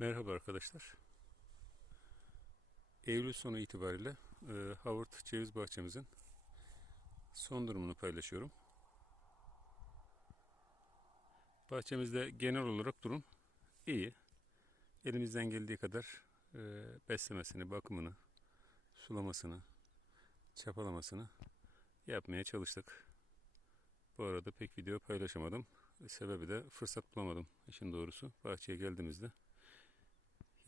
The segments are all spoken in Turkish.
Merhaba arkadaşlar. Eylül sonu itibariyle e, Howard ceviz bahçemizin son durumunu paylaşıyorum. Bahçemizde genel olarak durum iyi. Elimizden geldiği kadar e, beslemesini, bakımını, sulamasını, çapalamasını yapmaya çalıştık. Bu arada pek video paylaşamadım. Sebebi de fırsat bulamadım işin doğrusu. Bahçeye geldiğimizde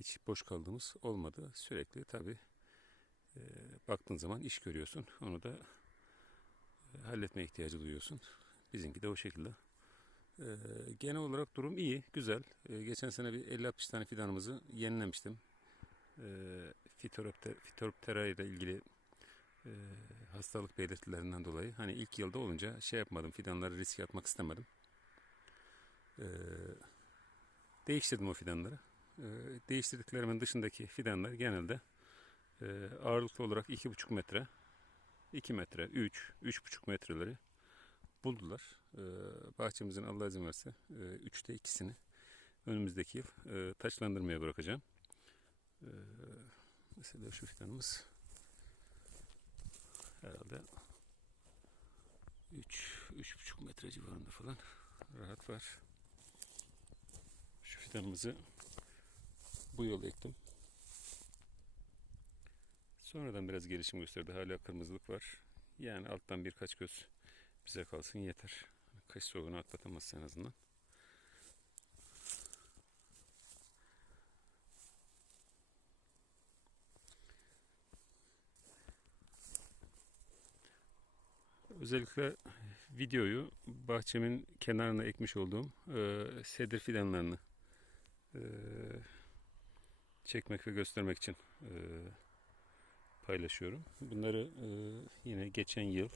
hiç boş kaldığımız olmadı. Sürekli tabi e, baktığın zaman iş görüyorsun. Onu da e, halletme ihtiyacı duyuyorsun. Bizimki de o şekilde. E, genel olarak durum iyi, güzel. E, geçen sene bir 50-60 tane fidanımızı yenilemiştim. E, Phytoroptera ile ilgili e, hastalık belirtilerinden dolayı. Hani ilk yılda olunca şey yapmadım, fidanları riske atmak istemedim. E, değiştirdim o fidanları. E, değiştirdiklerimin dışındaki fidanlar genelde e, ağırlıklı olarak 2,5 metre, 2 metre, 3, 3,5 metreleri buldular. E, bahçemizin Allah izin verse e, 3'te ikisini önümüzdeki yıl e, taçlandırmaya bırakacağım. E, mesela şu fidanımız herhalde 3 3,5 metre civarında falan rahat var. Şu fidanımızı bu yıl ektim. Sonradan biraz gelişim gösterdi. Hala kırmızılık var. Yani alttan birkaç göz bize kalsın yeter. Kış soğuğunu atlatamazsa en azından. Özellikle videoyu bahçemin kenarına ekmiş olduğum e, sedir fidanlarını e, çekmek ve göstermek için e, paylaşıyorum. Bunları e, yine geçen yıl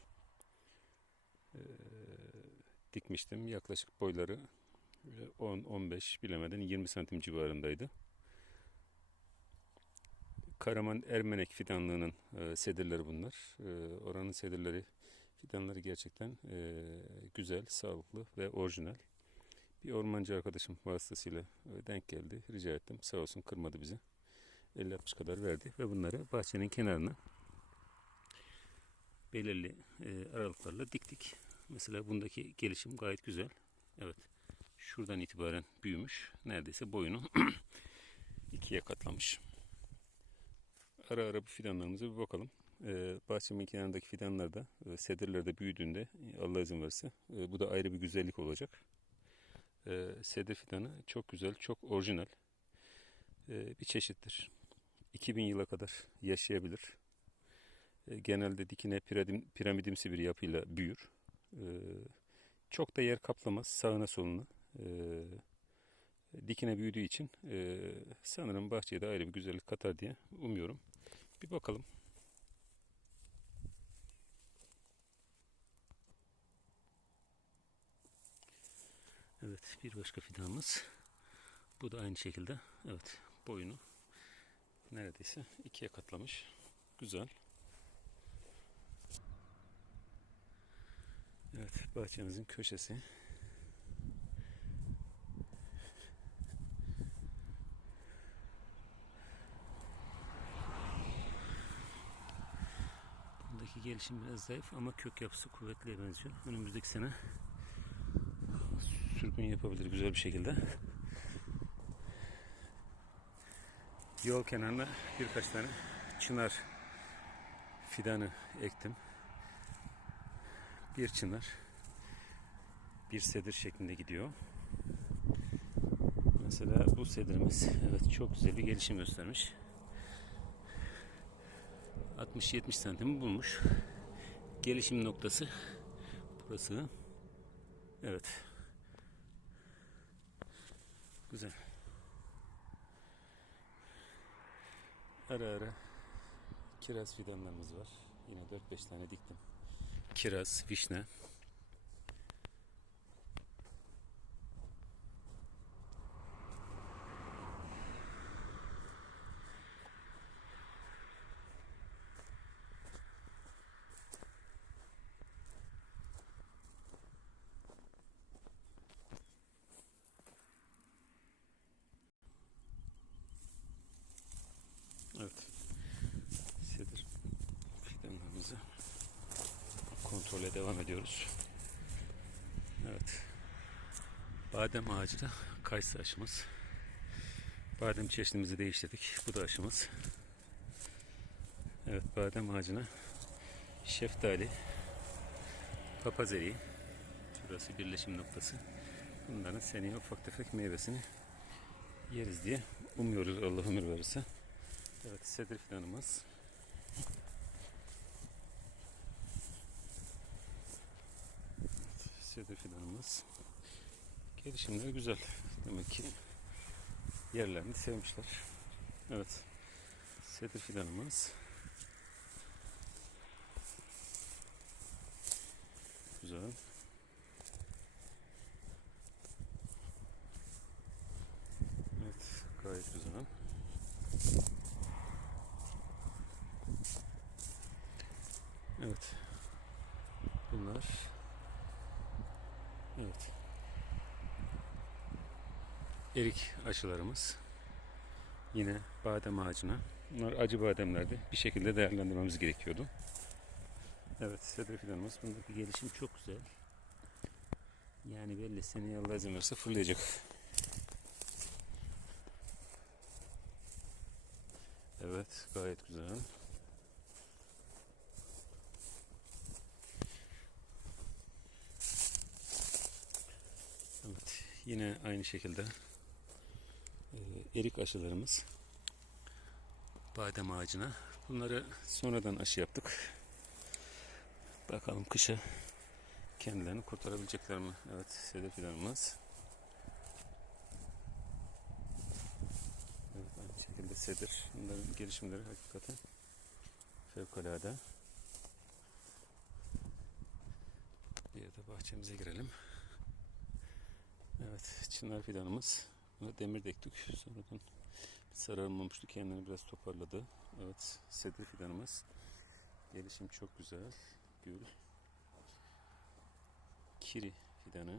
e, dikmiştim. Yaklaşık boyları 10-15 bilemeden 20 santim civarındaydı. Karaman Ermenek fidanlığının e, sedirleri bunlar. E, oranın sedirleri fidanları gerçekten e, güzel, sağlıklı ve orijinal. Bir ormancı arkadaşım vasıtasıyla e, denk geldi. Rica ettim. Sağ olsun kırmadı bizi. 50-60 kadar verdi ve bunları bahçenin kenarına belirli e, aralıklarla diktik. Mesela bundaki gelişim gayet güzel. Evet. Şuradan itibaren büyümüş. Neredeyse boyunu ikiye katlamış. Ara ara bu fidanlarımıza bir bakalım. Ee, bahçemin kenarındaki fidanlar da e, sedirler de büyüdüğünde Allah izin verirse e, bu da ayrı bir güzellik olacak. E, sedir fidanı çok güzel, çok orijinal e, bir çeşittir. 2000 yıla kadar yaşayabilir. E, genelde dikine piradim, piramidimsi bir yapıyla büyür. E, çok da yer kaplamaz sağına soluna. E, dikine büyüdüğü için e, sanırım bahçeye de ayrı bir güzellik katar diye umuyorum. Bir bakalım. Evet bir başka fidanımız. Bu da aynı şekilde. Evet boyunu neredeyse ikiye katlamış. Güzel. Evet bahçemizin köşesi. Bundaki gelişim biraz zayıf ama kök yapısı kuvvetliye benziyor. Önümüzdeki sene sürgün yapabilir güzel bir şekilde. Yol kenarına birkaç tane çınar fidanı ektim. Bir çınar, bir sedir şeklinde gidiyor. Mesela bu sedirimiz evet çok güzel bir gelişim göstermiş. 60-70 santimi bulmuş. Gelişim noktası burası. Evet. Güzel. Ara ara kiraz fidanlarımız var. Yine 4-5 tane diktim. Kiraz, vişne. Ve devam ediyoruz. Evet. Badem ağacı da kayısı aşımız. Badem çeşnimizi değiştirdik. Bu da aşımız. Evet badem ağacına şeftali, papaz eriği. Şurası birleşim noktası. Bunların seneye ufak tefek meyvesini yeriz diye umuyoruz Allah ömür verirse. Evet sedir fidanımız. Sedir fidanımız. Gelişimleri güzel. Demek ki yerlerini sevmişler. Evet. Sedir fidanımız. Güzel. Evet, gayet güzel. Evet. Bunlar Evet. Erik aşılarımız. Yine badem ağacına. Bunlar acı bademlerdi. Bir şekilde değerlendirmemiz gerekiyordu. Evet, sedef fidanımız. Bundaki gelişim çok güzel. Yani belli seneye Allah izin verirse fırlayacak. Evet, gayet güzel. Evet, yine aynı şekilde erik aşılarımız badem ağacına. Bunları sonradan aşı yaptık. Bakalım kışa kendilerini kurtarabilecekler mi? Evet, sedef fidanımız. Evet, aynı şekilde sedir. Bunların gelişimleri hakikaten fevkalade. Bir de bahçemize girelim. Evet, çınar fidanımız. Demir dektik. Sonradan sararmamıştı. Kendini biraz toparladı. Evet, sedir fidanımız. Gelişim çok güzel. Gül. Kiri fidanı.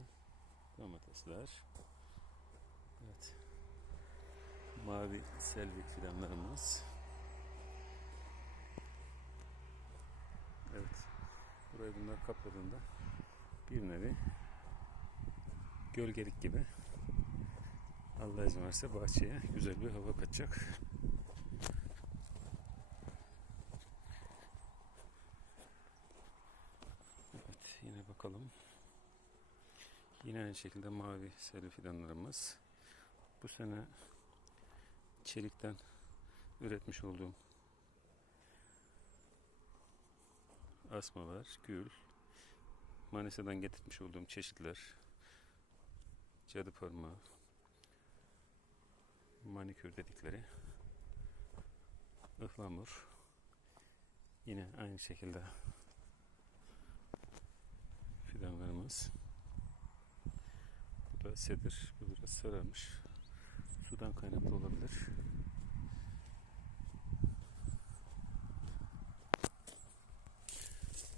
Domatesler. Evet. Mavi selvik fidanlarımız. Evet. Burayı bunlar kapladığında bir nevi gölgelik gibi Allah izin verirse bahçeye güzel bir hava katacak. Evet yine bakalım. Yine aynı şekilde mavi seri fidanlarımız. Bu sene çelikten üretmiş olduğum asma var, gül, Manisa'dan getirmiş olduğum çeşitler, cadı parmağı, manikür dedikleri, ıhlamur, yine aynı şekilde fidanlarımız. Bu da sedir, bu biraz sararmış. Sudan kaynaklı olabilir.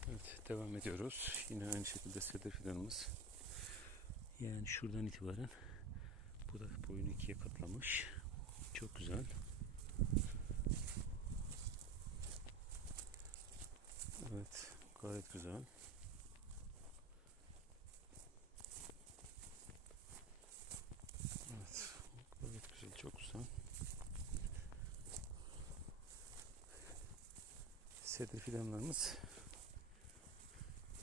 Evet, devam ediyoruz. Yine aynı şekilde sedir fidanımız. Yani şuradan itibaren da boyunu ikiye katlamış. Çok güzel. Evet, gayet güzel. Evet, gayet güzel, çok güzel. Sedir fidanlarımız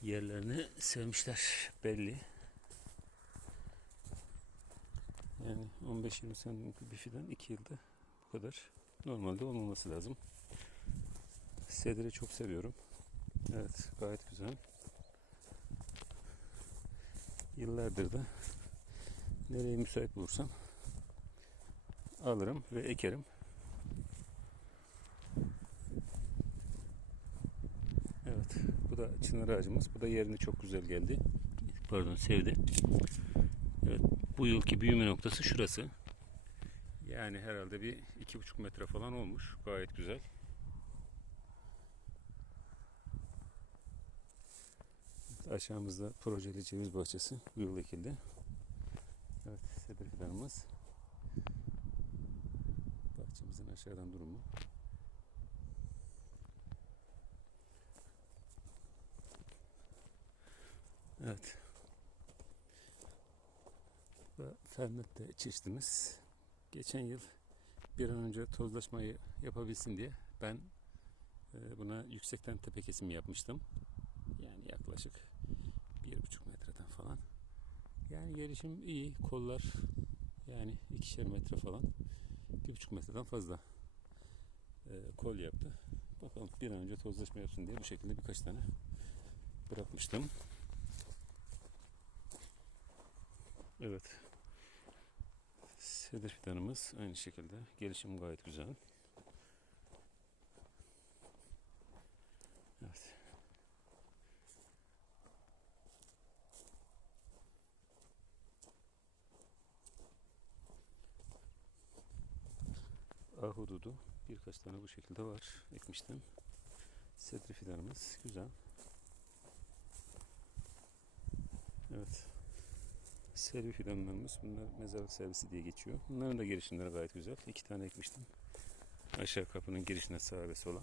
yerlerini sevmişler belli. Yani 15-20 santimlik bir fidan 2 yılda bu kadar normalde olmaması lazım. Sedri çok seviyorum. Evet gayet güzel. Yıllardır da nereye müsait bulursam alırım ve ekerim. Evet bu da çınar ağacımız. Bu da yerini çok güzel geldi. Pardon sevdi. Bu yılki büyüme noktası şurası. Yani herhalde bir iki buçuk metre falan olmuş. Gayet güzel. Aşağımızda projeli ceviz bahçesi bu yıl ekildi. Evet sedir fidanımız. Bahçemizin aşağıdan durumu. Evet. Ve Fermet'te çeşitimiz. Geçen yıl bir an önce tozlaşmayı yapabilsin diye ben e, buna yüksekten tepe kesimi yapmıştım. Yani yaklaşık bir buçuk metreden falan. Yani gelişim iyi. Kollar yani ikişer metre falan. Bir buçuk metreden fazla e, kol yaptı. Bakalım bir an önce tozlaşma yapsın diye bu şekilde birkaç tane bırakmıştım. Evet. Sedir fidanımız aynı şekilde. Gelişim gayet güzel. Evet. Ahududu birkaç tane bu şekilde var. Ekmiştim. Sedri fidanımız güzel. Evet. Servi fidanlarımız. Bunlar mezarlık servisi diye geçiyor. Bunların da girişimleri gayet güzel. İki tane ekmiştim. Aşağı kapının girişine sahabesi olan.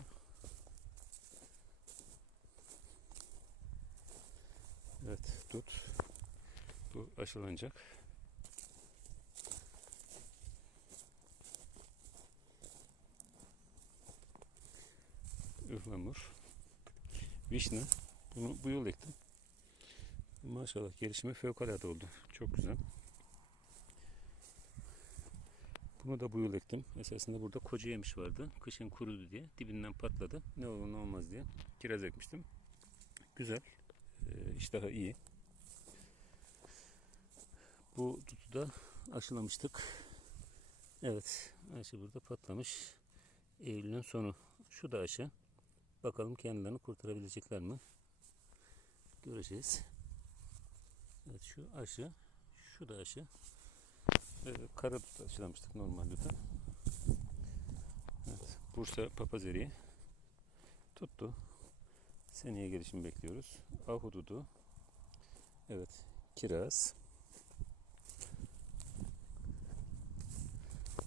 Evet tut. Bu aşılanacak. Ihlamur. Vişne. Bunu bu yıl ektim. Maşallah gelişimi fevkalade oldu. Çok güzel. Bunu da bu yıl ektim. Esasında burada koca yemiş vardı. Kışın kurudu diye. Dibinden patladı. Ne olur ne olmaz diye. Kiraz ekmiştim. Güzel. Ee, iştahı iyi. Bu tutu da aşılamıştık. Evet. Aşı burada patlamış. Eylül'ün sonu. Şu da aşı. Bakalım kendilerini kurtarabilecekler mi? Göreceğiz. Evet şu aşı, şu da aşı. Ee, kara dut aşılamıştık normal duta. Evet, Bursa papaz eriği tuttu. Seneye gelişim bekliyoruz. Ahududu. Evet, kiraz.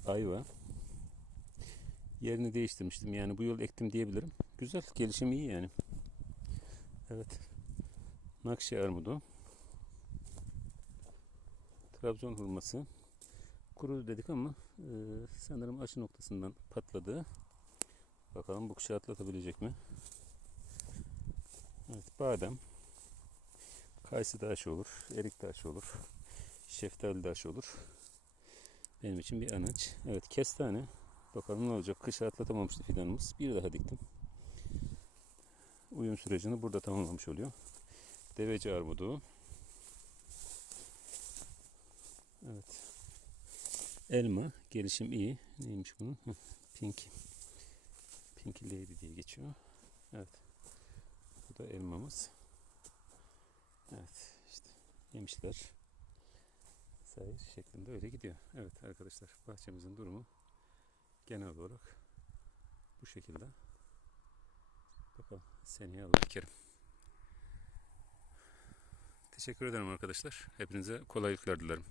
Ayva. Yerini değiştirmiştim. Yani bu yıl ektim diyebilirim. Güzel, gelişim iyi yani. Evet. Nakşi armudu. Trabzon hurması. Kurudu dedik ama e, sanırım aşı noktasından patladı. Bakalım bu kuşu atlatabilecek mi? Evet badem. Kayısı da aşı olur. Erik de aşı olur. Şeftali de aşı olur. Benim için bir anaç. Evet kestane. Bakalım ne olacak. Kışı atlatamamıştı fidanımız. Bir daha diktim. Uyum sürecini burada tamamlamış oluyor. Deveci armudu. Evet. Elma. Gelişim iyi. Neymiş bunun? Pink. Pink Lady diye geçiyor. Evet. Bu da elmamız. Evet. işte yemişler. Sayı şeklinde öyle gidiyor. Evet arkadaşlar bahçemizin durumu genel olarak bu şekilde. Bakalım seneye Allah kerim. Teşekkür ederim arkadaşlar. Hepinize kolaylıklar dilerim.